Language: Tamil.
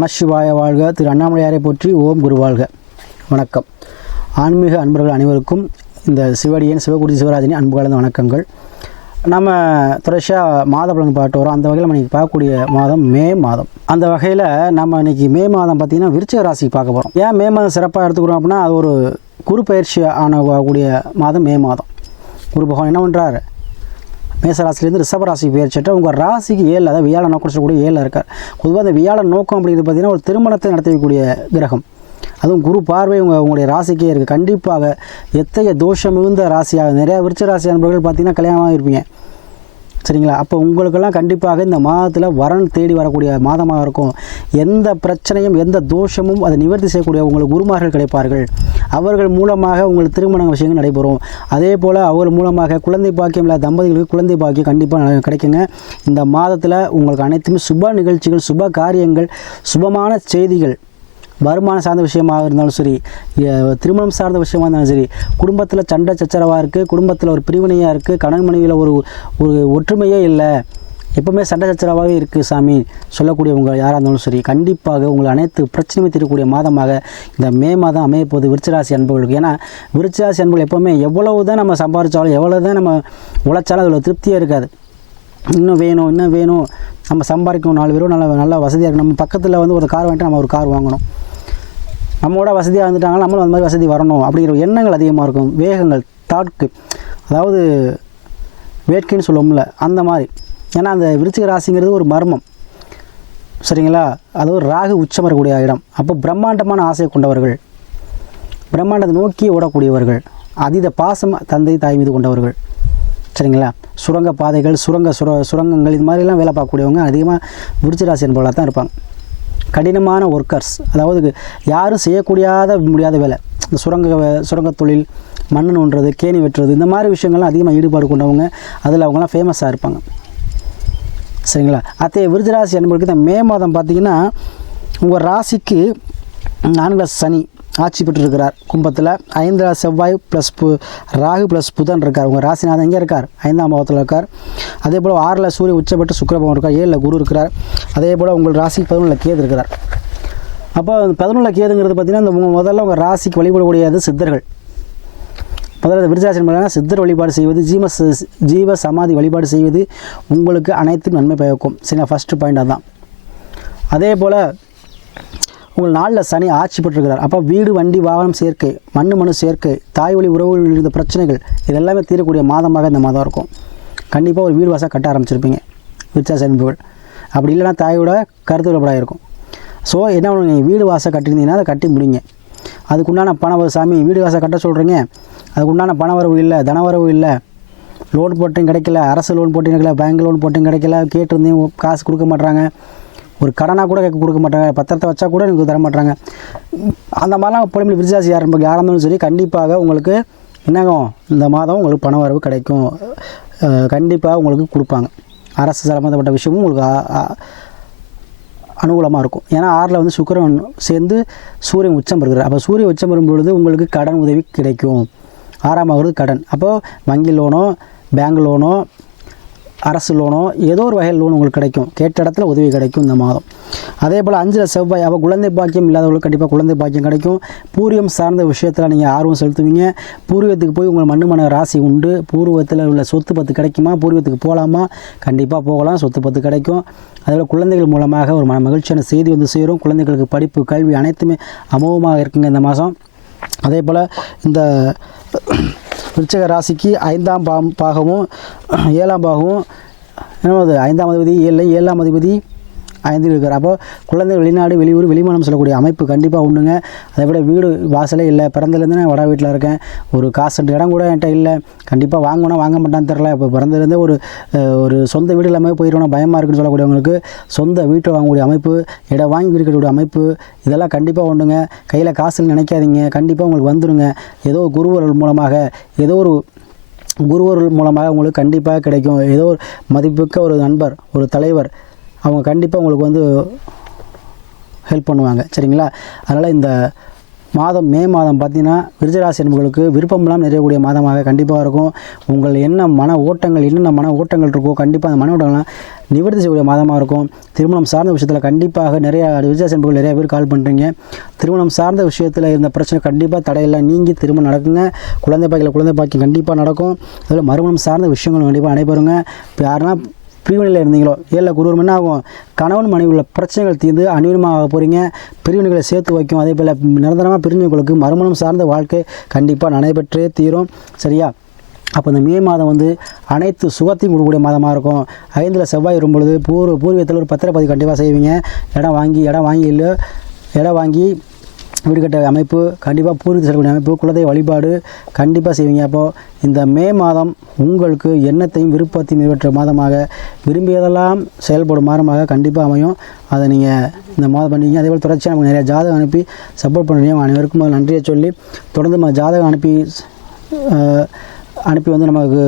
நமசிவாய வாழ்க. திரு அண்ணாமலையாரை போற்றி. ஓம் குரு வாழ்க. வணக்கம். ஆன்மீக அன்பர்கள் அனைவருக்கும் இந்த சிவடியன் சிவகுடி சிவராஜனின் அன்பு கலந்த வணக்கங்கள். நம்ம தொடர்ச்சியாக மாத பலன் பாட்டு வரோம். அந்த வகையில் நம்ம இன்றைக்கி பார்க்கக்கூடிய மாதம் மே மாதம். அந்த வகையில் நம்ம இன்றைக்கி மே மாதம் பார்த்திங்கன்னா விருச்சிக ராசிக்கு பார்க்க போகிறோம். ஏன் மே மாதம் சிறப்பாக எடுத்துக்கிறோம் அப்படின்னா, அது ஒரு குரு பயிற்சி ஆனக்கூடிய மாதம் மே மாதம். குரு பகவான் என்ன பண்ணுறார், மேசராசிலேருந்து ரிஷபராசிக்கு பயிற்சிட்டு உங்கள் ராசிக்கு 7, அதாவது வியாழ நோக்கம் சொல்லக்கூடிய 7 இருக்கார். பொதுவாக அந்த வியாழ நோக்கம் அப்படிங்கிறது பார்த்திங்கன்னா ஒரு திருமணத்தை நடத்தக்கூடிய கிரகம். அதுவும் குரு பார்வை உங்களுடைய ராசிக்கே இருக்குது. கண்டிப்பாக எத்தகைய தோஷம் மிகுந்த ராசியாக நிறையா விருச்சிக ராசி அன்பர்கள் பார்த்திங்கன்னா கல்யாணமாக இருப்பீங்க, சரிங்களா? அப்போ உங்களுக்கெல்லாம் கண்டிப்பாக இந்த மாதத்தில் வரன் தேடி வரக்கூடிய மாதமாக இருக்கும். எந்த பிரச்சனையும் எந்த தோஷமும் அதை நிவர்த்தி செய்யக்கூடிய உங்களுக்கு குருமார்கள் கிடைப்பார்கள். அவர்கள் மூலமாக உங்களுக்கு திருமண விஷயங்கள் நடைபெறும். அதே போல் அவர்கள் மூலமாக குழந்தை பாக்கியம் இல்லாத தம்பதிகளுக்கு குழந்தை பாக்கியம் கண்டிப்பாக கிடைக்குங்க. இந்த மாதத்தில் உங்களுக்கு அனைத்துமே சுப நிகழ்ச்சிகள், சுப காரியங்கள், சுபமான செய்திகள், வருமானம் சார்ந்த விஷயமாக இருந்தாலும் சரி, திருமணம் சார்ந்த விஷயமாக இருந்தாலும் சரி, குடும்பத்தில் சண்டை சச்சரவாக இருக்குது, குடும்பத்தில் ஒரு பிரிவினையாக இருக்குது, கணவன் மனைவியில் ஒரு ஒற்றுமையே இல்லை, எப்பவுமே சண்டை சச்சரவாகவே இருக்குது சாமி சொல்லக்கூடியவங்க யாராக இருந்தாலும் சரி, கண்டிப்பாக உங்களை அனைத்து பிரச்சனையுமே தீரக்கூடிய மாதமாக இந்த மே மாதம் அமையப்போகுது விருச்சிகராசி அன்பர்களுக்கு. ஏன்னா விருச்சிகராசி அன்பர்கள் எப்போவுமே எவ்வளவு தான் நம்ம சம்பாதிச்சாலும், எவ்வளோ தான் நம்ம உழைச்சாலும் அதில் திருப்தியாக இருக்காது. இன்னும் வேணும், நம்ம சம்பாதிக்கணும், 4 பேரும் நல்லா வசதியாக இருக்கணும். நம்ம பக்கத்தில் வந்து ஒரு கார் வாங்கிட்டு நம்ம ஒரு கார் வாங்கணும், நம்மளோட வசதியாக இருந்துட்டாங்கன்னா நம்மளும் அந்த மாதிரி வசதி வரணும் அப்படிங்கிற எண்ணங்கள் அதிகமாக இருக்கும். வேகங்கள், தாட்கு, அதாவது வேட்கைன்னு சொல்லுவோம்ல, அந்த மாதிரி. ஏன்னா அந்த விருச்சிக ராசிங்கிறது ஒரு மர்மம், சரிங்களா? அது ஒரு ராகு உச்சம் வரக்கூடிய இடம். அப்போ பிரம்மாண்டமான ஆசை கொண்டவர்கள், பிரம்மாண்டத்தை நோக்கி ஓடக்கூடியவர்கள், அதீத பாசம் தந்தை தாய் மீது கொண்டவர்கள், சரிங்களா? சுரங்க பாதைகள், சுரங்கங்கள் இது மாதிரிலாம் வேலை பார்க்கக்கூடியவங்க அதிகமாக விருச்சிக ராசி என்பவர்களாக தான் இருப்பாங்க. கடினமான ஒர்க்கர்ஸ், அதாவது யாரும் முடியாத வேலை, இந்த சுரங்க தொழில், மண் நோண்டுறது, கேணி வெட்டுறது, இந்த மாதிரி விஷயங்கள்லாம் அதிகமாக ஈடுபாடு கொண்டவங்க. அதில் அவங்களாம் ஃபேமஸாக இருப்பாங்க, சரிங்களா? அத்தகைய விருச்சிக ராசி என்பவர்களுக்கு இந்த மே மாதம் பார்த்திங்கன்னா உங்கள் ராசிக்கு 4 சனி ஆட்சி பெற்றிருக்கிறார். கும்பத்தில் 5 செவ்வாய் ப்ளஸ் ராகு ப்ளஸ் புதன் இருக்கார். உங்கள் ராசிநாதன் எங்கே இருக்கார்? 5ஆம் பாவத்தில் இருக்கார். அதே போல் 6 சூரிய உச்சப்பட்டு சுக்கிரபவன் இருக்கார். 7 குரு இருக்கிறார். அதே போல் உங்கள் ராசிக்கு 11 கேது இருக்கிறார். அப்போ 11 கேதுங்கிறது பார்த்திங்கன்னா இந்த முதல்ல உங்கள் ராசிக்கு வழிபடக்கூடியது சித்தர்கள். முதல்ல விருச்சிக சித்தர் வழிபாடு செய்வது, ஜீவ சமாதி வழிபாடு செய்வது உங்களுக்கு அனைத்தும் நன்மை பயக்கும், சரிங்களா? ஃபஸ்ட்டு பாயிண்ட் அதுதான். அதே போல் உங்கள் 4 சனி ஆட்சி பெற்றிருக்கிறார். அப்போ வீடு, வண்டி, வாகனம் சேர்க்கை, மண் சேர்க்கை, தாய் வழி உறவுகளில் இருந்த பிரச்சனைகள் இதெல்லாமே தீரக்கூடிய மாதமாக இந்த மாதம் இருக்கும். கண்டிப்பாக ஒரு வீடு வாசல் கட்ட ஆரம்பிச்சிருப்பீங்க விருச்சிக அன்பர்கள். அப்படி இல்லைனா தாயோட கருத்து வேறுபாடாக இருக்கும். ஸோ என்ன பண்ணுவீங்க, வீடு வாசல் கட்டியிருந்தீங்கன்னா அதை கட்டி முடிங்க. அதுக்குண்டான பணவரவு, சாமி வீடு வாசல் கட்ட சொல்கிறீங்க, அதுக்குண்டான பணவரவு இல்லை, தனவரவு இல்லை, லோன் போட்டும் கிடைக்கல, அரசு லோன் போட்டும் கிடைக்கல, பேங்க் லோன் போட்டும் கிடைக்கல, கேட்டிருந்தேன் காசு கொடுக்க மாட்றாங்க, ஒரு கடனாக கூட கொடுக்க மாட்டாங்க, பத்திரத்தை வச்சா கூட எனக்கு தர மாட்டாங்க. அந்த மாதிரிலாம் புலம்பி விருச்சிக யாராக இருந்தாலும் சரி, கண்டிப்பாக உங்களுக்கு என்னங்கும் இந்த மாதம் உங்களுக்கு பண வரவு கிடைக்கும். கண்டிப்பாக உங்களுக்கு கொடுப்பாங்க. அரசு சம்பந்தப்பட்ட விஷயமும் உங்களுக்கு அனுகூலமாக இருக்கும். ஏன்னா 6 வந்து சுக்கிரன் சேர்ந்து சூரியன் உச்சம் பெறுகிறார். அப்போ சூரியன் உச்சம் பெறும்பொழுது உங்களுக்கு கடன் உதவி கிடைக்கும். 6ஆம் ஆகிறது கடன். அப்போது வங்கி லோனோ, பேங்க் லோனோ, அரசு லோனோ, ஏதோ ஒரு வகையில் லோன் உங்களுக்கு கிடைக்கும். கேட்ட இடத்துல உதவி கிடைக்கும் இந்த மாதம். அதே போல் 5 செவ்வாய். அப்போ குழந்தை பாக்கியம் இல்லாதவங்களுக்கு கண்டிப்பாக குழந்தை பாக்கியம் கிடைக்கும். பூர்வீகம் சார்ந்த விஷயத்தில் நீங்கள் ஆர்வம் செலுத்துவீங்க. பூர்வீகத்துக்கு போய் உங்கள் மண்ணு ராசி உண்டு. பூர்வீகத்தில் உள்ள சொத்து பத்து கிடைக்குமா, பூர்வீகத்துக்கு போகலாமா? கண்டிப்பாக போகலாம், சொத்து பத்து கிடைக்கும். அதேபோல் குழந்தைகள் மூலமாக ஒரு மகிழ்ச்சியான செய்தி வந்து சேரும். குழந்தைகளுக்கு படிப்பு, கல்வி அனைத்துமே அமோகமாக இருக்குங்க இந்த மாதம். அதே போல் இந்த விருச்சிக ராசிக்கு 5ஆம் பாகமும் 7ஆம் பாகமும் என்னது 5ஆம் அதிபதி 7ஆம் அதிபதி 5 இருக்கிறார். அப்போ குழந்தைகள் வெளிநாடு, வெளியூர், வெளிமாநிலம் சொல்லக்கூடிய அமைப்பு கண்டிப்பாக உண்டுங்க. அதை விட வீடு வாசலே இல்லை, பிறந்ததுலேருந்து நான் வட வீட்டில் இருக்கேன், ஒரு காசு இடம் கூட என்கிட்ட இல்லை, கண்டிப்பாக வாங்கணும் வாங்க மாட்டான்னு தெரில, இப்போ பிறந்ததுலேருந்தே ஒரு சொந்த வீடு இல்லாமல் போயிடணும் பயமாக இருக்குன்னு சொல்லக்கூடியவங்களுக்கு சொந்த வீட்டை வாங்கக்கூடிய அமைப்பு, இடம் வாங்கி இருக்கக்கூடிய அமைப்பு, இதெல்லாம் கண்டிப்பாக உண்டுங்க. கையில் காசுன்னு நினைக்காதீங்க, கண்டிப்பாக உங்களுக்கு வந்துடுங்க. ஏதோ குருவர்கள் மூலமாக உங்களுக்கு கண்டிப்பாக கிடைக்கும். ஏதோ ஒரு மதிப்புக்க ஒரு நண்பர், ஒரு தலைவர், அவங்க கண்டிப்பாக உங்களுக்கு வந்து ஹெல்ப் பண்ணுவாங்க, சரிங்களா? அதனால் இந்த மே மாதம் பார்த்தீங்கன்னா விருச்சிகராசி அன்பர்களுக்கு விருப்பமெல்லாம் நிறையக்கூடிய மாதமாக கண்டிப்பாக இருக்கும். உங்கள் என்னென்ன மன ஓட்டங்கள் இருக்கோ கண்டிப்பாக அந்த மன ஓட்டங்கள்லாம் நிவர்த்தி செய்யக்கூடிய மாதமாக இருக்கும். திருமணம் சார்ந்த விஷயத்தில் கண்டிப்பாக நிறைய விருச்சிகராசி அன்பர்கள் நிறைய பேர் கால் பண்ணுறீங்க. திருமணம் சார்ந்த விஷயத்தில் இருந்த பிரச்சனை கண்டிப்பாக தடையில்லை நீங்கி திருமணம் நடக்குங்க. குழந்தை பாக்கியம் கண்டிப்பாக நடக்கும். அதில் மறுமணம் சார்ந்த விஷயங்கள் கண்டிப்பாக நடைபெறுங்க. இப்போ யாருன்னா பிரிவினையில் இருந்தீங்களோ ஏழில் குரு என்ன ஆகும், கணவன் மனைவி உள்ள பிரச்சனைகள் தீர்ந்து அந்யோன்யமாக போகிறீங்க. பிரிவினைகளை சேர்த்து வைக்கும். அதே போல் நிரந்தரமாக பிரிஞ்சவங்களுக்கு மறுமணம் சார்ந்த வாழ்க்கை கண்டிப்பாக நடைபெற்றே தீரும். சரியா? அப்போ இந்த மே மாதம் அனைத்து சுகத்தையும் கொடுக்கக்கூடிய மாதமாக இருக்கும். 5ல் செவ்வாய் வரும்பொழுது பூர்வீகத்தில் ஒரு பத்திரப்பதிவு கண்டிப்பாக செய்வீங்க. இடம் வாங்கி வீடு கட்ட அமைப்பு கண்டிப்பாக பூர்வீக செல்லக்கூடிய அமைப்பு, குலதெய்வ வழிபாடு கண்டிப்பாக செய்வீங்க. அப்போது இந்த மே மாதம் உங்களுக்கு எண்ணத்தையும் விருப்பத்தையும் நிறைவேற்ற மாதமாக, விரும்பியதெல்லாம் செயல்படும் மாதமாக கண்டிப்பாக அமையும். அதை நீங்கள் இந்த மாதம் பண்ணுவீங்க. அதேபோல் தொடர்ச்சியாக நமக்கு நிறையா ஜாதகம் அனுப்பி சப்போர்ட் பண்ணுறீங்க. அனைவருக்கும் நன்றியை சொல்லி தொடர்ந்து ஜாதகம் அனுப்பி நமக்கு